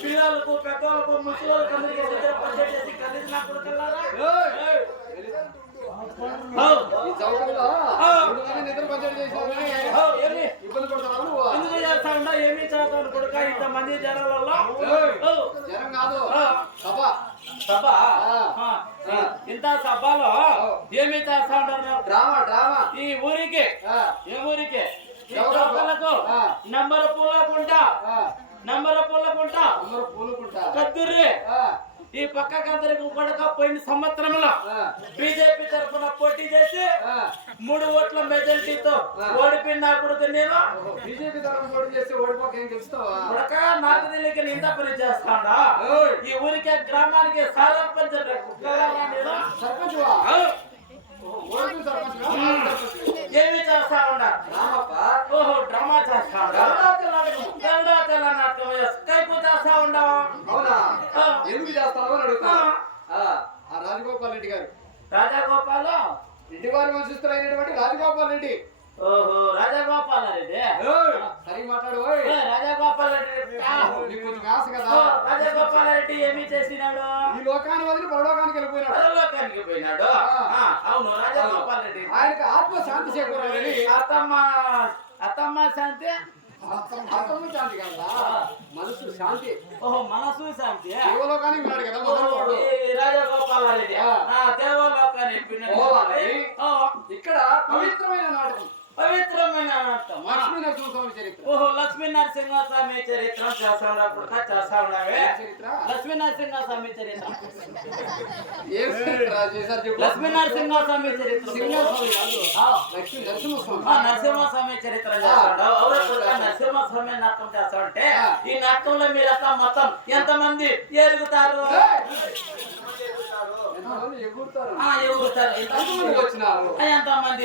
పిల్లలకు పెద్దలకు ముసలిలకు అందరికీ నిద్ర పనిచేసి కలిసి నా కొడుకల్లారా ఎందుకు చేస్తా ఉన్నా ఏమి చదువుతాను కొడుక ఇంతమంది జనాలలో జనం కాదు సభ సభ ఇంత సభలో ఏమి చేస్తా ఉంటారు డ్రామా డ్రామా ఈ ఊరికి ఏ ఊరికి నంబర్ పూలకుంటా కద్దూరి ఈ పక్కకందరికి కొడక పోయిన సంవత్సరంలో బీజేపీ తరఫున పోటీ చేసి 3 ఓట్ల మెజారిటీతో ఓడిపోయిన కొడుకు నేను బీజేపీ తరఫున పోటీ చేసి ఓడిపోక ఏం గెలుస్తావా కొడక నాకు తెలియక నింద పని చేస్తాడా ఈ ఊరికి గ్రామానికి సర్పంచ్ సర్పంచ్ ఏమి చేస్తా ఉన్నా ఓహో డ్రామా చేస్తా నాటకం కైపు చేస్తా ఉండవా అవునా ఎందుకు చేస్తావు అని అడుగుతా రాజగోపాల్ రెడ్డి గారు రాజగోపాల్ రెడ్డి వారి వంశస్థులైనటువంటి రాజగోపాల్ రెడ్డి ఓహో రాజగోపాల్ రెడ్డి సరి మాట్లాడు రాజగోపాల్ రెడ్డి రాజగోపాల్ రెడ్డి ఏమి చేసినాడు ఈ లోకాన్ని వదిలి పరలోకానికి వెళ్ళిపోయినాడు అవును రాజగోపాల్ రెడ్డి ఆయనకు ఆత్మ శాంతి చేకూరాలని అత్తమ్మ శాంతి ఆత్మ శాంతి కదా మనసు శాంతి ఓహో మనసు శాంతి దేవలోకానికి ఉన్నాడు కదా మొదలవాడు రాజగోపాల్ రెడ్డి దేవలోకానికి ఇక్కడ పవిత్రమైన నాటకం పవిత్రమైన నాటకం లక్ష్మీ నరసింహస్వామి చరిత్ర ఓహో లక్ష్మీ నరసింహస్వామి చరిత్ర చేస్తా ఉన్నావే లక్ష్మీ నరసింహస్వామి చరిత్ర లక్ష్మీ నరసింహస్వామి చరిత్ర నరసింహస్వామి చరిత్ర చేస్తాడు నరసింహస్వామి నాటకం చేస్తా ఉంటే ఈ నాటకంలో మీరంతా మొత్తం ఎంతమంది ఎరుగుతారు ఎంతమంది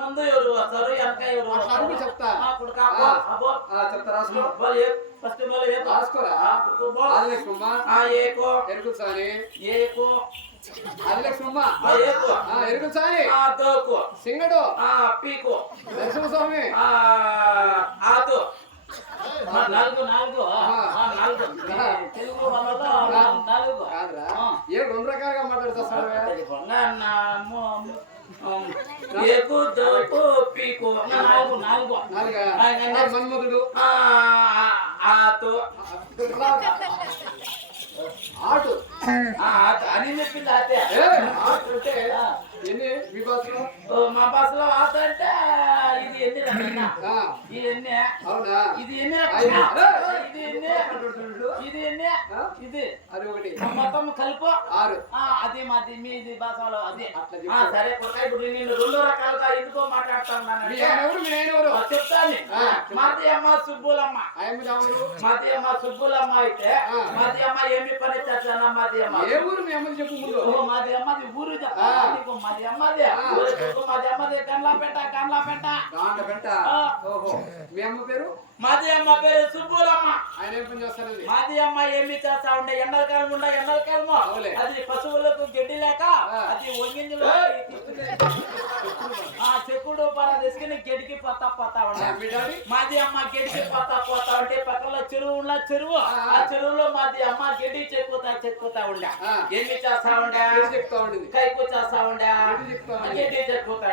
ముందు ఎవరు వస్తారు వెనక ఎవరు చెప్తా ఫస్ట్ ఏకో ఎరుకు సాని ఏకో ఎరుకు సాని సింగడు పీకో నరసింహస్వామి ఆతో నాలుగు తెలుగు నాలుగు ఏ 2 రకాలుగా మాట్లాడుతా మన్మధుడు ఆతో ఆటు అని చెప్పింది ఆటే అంటే ఎన్ని మీ భాషలో మా భాషలో ఆట అంటే ఇది ఎన్ని ఇది ఎన్ని అవునా ఇది ఎన్ని ఇది ఎన్ని ఇది ఎన్ని ఇది అది ఒకటి మొత్తం కలుపు 6 అది మాది మీది భాషలో అది సరే ఇప్పుడు నేను 2 రకాలుగా ఎందుకో మాట్లాడుతున్నాను చెప్తాను మాది అమ్మ సుబ్బులమ్మ మాది అమ్మ సుబ్బులమ్మ అయితే మాది అమ్మ ఏమి పని చేస్తానా మాది అమ్మ ఏ ఊరు మీ అమ్మది చెప్పు ముందు మాది అమ్మది ఊరు మాది అమ్మది మాది అమ్మది గండ్లాపేట ఓహో మీ అమ్మ పేరు మాది అమ్మ పేరు సుబ్బులమ్మ ఆయన ఏం పని చేస్తారు మాది అమ్మ ఏమి చేస్తా ఉండే ఎండలకాలం అది పశువులకు గడ్డి లేక అది వంగింది చెక్కుడు పర తీసుకుని గడ్డికి పోతా ఉండే మాది అమ్మ గడ్డికి పోతా ఉంటే పక్కన చెరువు ఆ చెరువులో మాది అమ్మ గడ్డి చెక్కుతా ఉండే ఏమి చేస్తా ఉండే చెప్తా ఉండేది కైపు చేస్తా ఉండే గడ్డి చెక్కుతా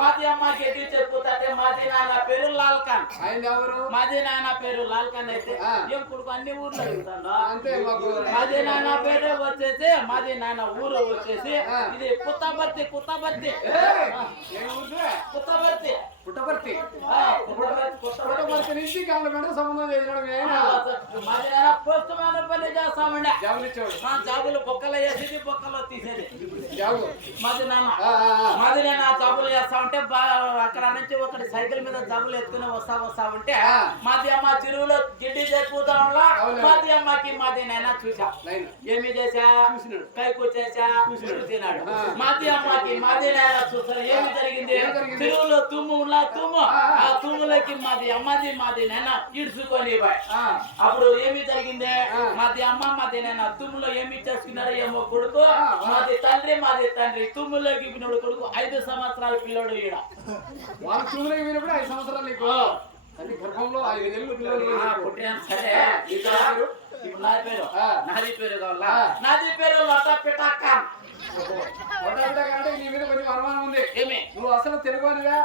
మాది అమ్మ గడ్డి చెక్కుతాంటే మాది నాన్న పేరు లాల్ ఖాన్ ఆయన ఎవరు మాది నాన్న పేరు లాల్ ఖాన్ అయితే ఏం కొడుకు అన్ని ఊర్లో అంతే మాకు మాది నాన్న పేరు వచ్చేసి మాది నాన్న ఊరు వచ్చేసి ఇది పుత్తబర్తి పుట్టపర్తి కొత్త పుట్టపర్తి నుంచి గవర్నమెంట్ సంబంధం చేసినాడు మీ ఆయన మాది నాన్న పోస్ట్ మ్యాన్ పని చేస్తామండి. జాబులు ఇచ్చేవాడు జాబులు బొక్కలు వేసేది బొక్కలో తీసేది జాబు మాది నాన్న జాబులు చేస్తా ఉంటే అక్కడ నుంచి ఒకటి సైకిల్ మీద జాబులు ఎత్తుకుని వస్తా ఉంటే మాది అమ్మ చెరువులో గిడ్డి చేకూతా మాది అమ్మకి మాది నాయన చూసా ఏమి చేసా కైకొచ్చేసా చూసినాడు. మాది అమ్మకి మాది నాయన చూసారు ఏమి జరిగింది చెరువులో తుమ్ము ఆ తుమ్ములకి మాది అమ్మది మాది నాయన ఇడుచుకొని అప్పుడు ఏమి జరిగింది మాది అమ్మ మాది నాయన తుమ్ములో ఏమి చేసుకున్నారో ఏమో కొడుకు మాది తండ్రి తుమ్ములోకి పిన్నోడు కొడుకు 5 సంవత్సరాల పిల్లోడు ఈడ వాళ్ళు తుమ్ములోకి పోయినప్పుడు 5 సంవత్సరాలు నీకు తల్లి గర్భంలో 5 నెలలు పిల్లలు పుట్టిన సరే ఇప్పుడు నాది పేరు కావాలా నాది పేరు లతా పిటాకా అంటే నీ మీద కొంచెం అనుమానం ఉంది ఏమి నువ్వు అసలు తెలుగు అనివా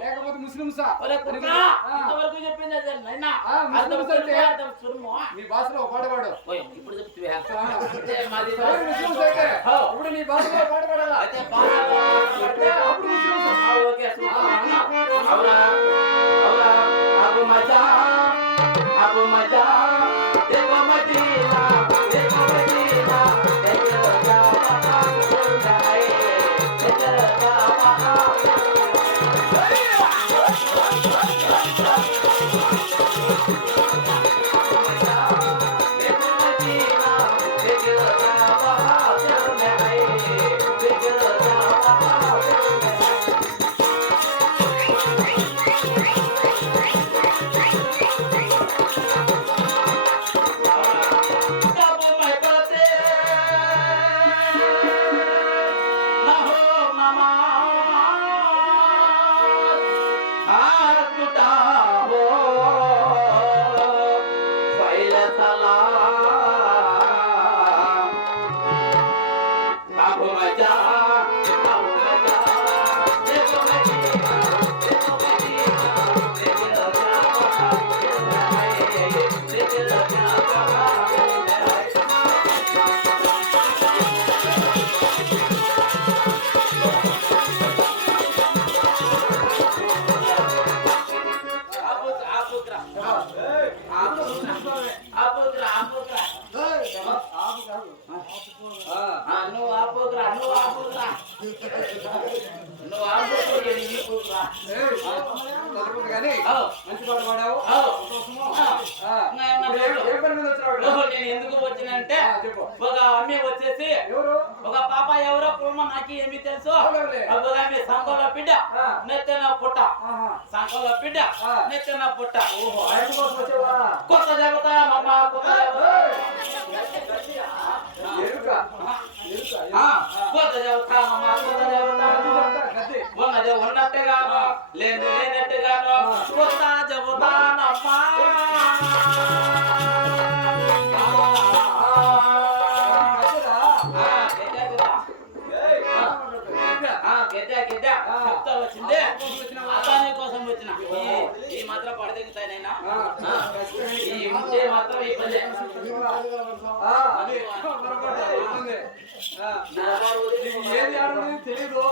లేకపోతే ముస్లింసా ఇంతవరకు చెప్పింది అదే నైనా నీ భాషలో పాట పాడు ఇప్పుడు చెప్తే ముస్లింస్ అయితే ఇప్పుడు నీ భాషలో పాట పాడాలా అప్పుడు అబు మజా देखो मदीना देखो मदीना देखो जावा जाए देखो जावा देखो मदीना देखो जावा जाए देखो जावा మంచి పాట పాడావు నేను ఎందుకు వచ్చినంటే ఒక అమ్మాయి వచ్చేసి ఒక పాప ఎవరో కుటుంబం నాకు ఏమి తెలుసు సంఖంలో బిడ్డ నెత్తిన పుట్ట సంఖంలో బిడ్డ నెత్తిన పుట్ట కొత్త దేవత అమ్మ కొత్త కొత్త దేవత అమ్మ కొత్త దేవత ఉన్నదే ఉన్నట్టుగాను లేదు లేనట్టుగాను కొత్త చెబుతానమ్మా వచ్చింది అతని కోసం వచ్చిన ఈ మాత్రం పడదెగుతాయినైనా ఈ మాత్రం ఈ పని ఏది ఆడని తెలీదు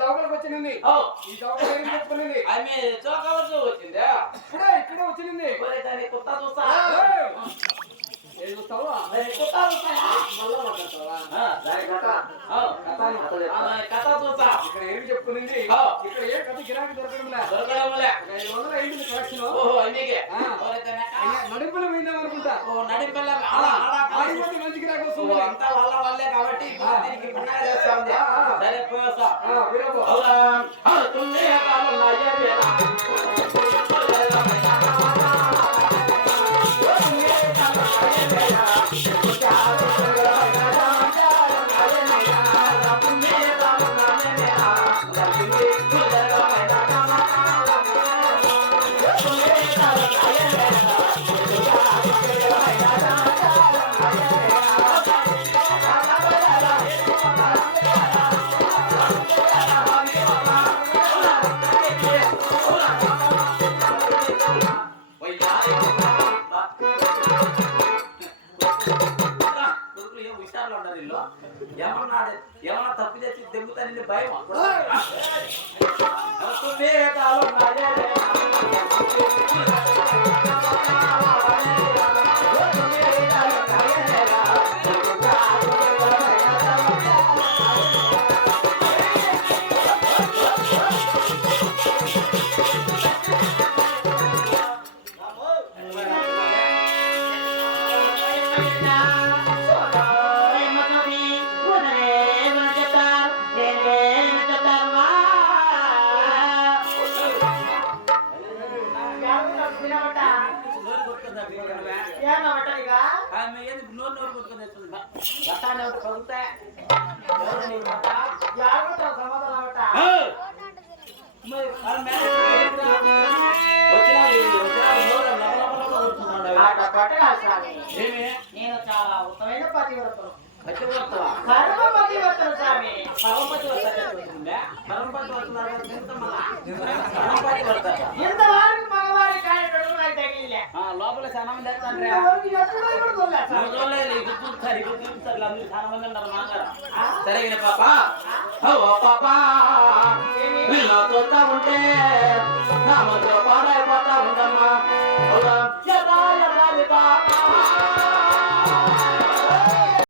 చౌకలకు వచ్చింది ఈ చౌకలు చెప్పుకునింది ఆమె చౌకలకు వచ్చిందా ఇప్పుడే ఇక్కడే వచ్చింది దాన్ని కొత్త చూస్తా ఏది చూస్తావా కథ చూస్తా ఇక్కడ ఏమి చెప్పుకునింది ఇక్కడ ఏ కథ గిరాకీ దొరకడం దొరకడంలే 500 అయింది కలెక్షన్ నడిపల పోయిందాం అనుకుంటా నడిపల్ల మంచి గిరాకీ వస్తుంది అంతా వాళ్ళ వాళ్ళే కాబట్టి దీనికి పండగ చేస్తా ఉంది సరే పోయేస్తా నీకు భయం మేఘాలు నేను చాలా ఉత్తమైన పతివ్రతను పతివ్రతవా? పరమ పతివ్రతను స్వామి. ఇంతవరకు మగవారి కాయటడు నాకు తగిలిలే. లోపల చాలా మంది వేస్తాండ్రా. ఇంతవరకు ఎక్కడో కూడా చూడలే స్వామి. నువ్వు చూడలేదు, ఇది చూస్తారు, ఇది చూస్తారు, అందరూ చాలా మంది ఉన్నారు మాంగారు. సరే ఈయన పాప ఓ పాప నిన్ను చూస్తా ఉంటే నా మధ్య పాడ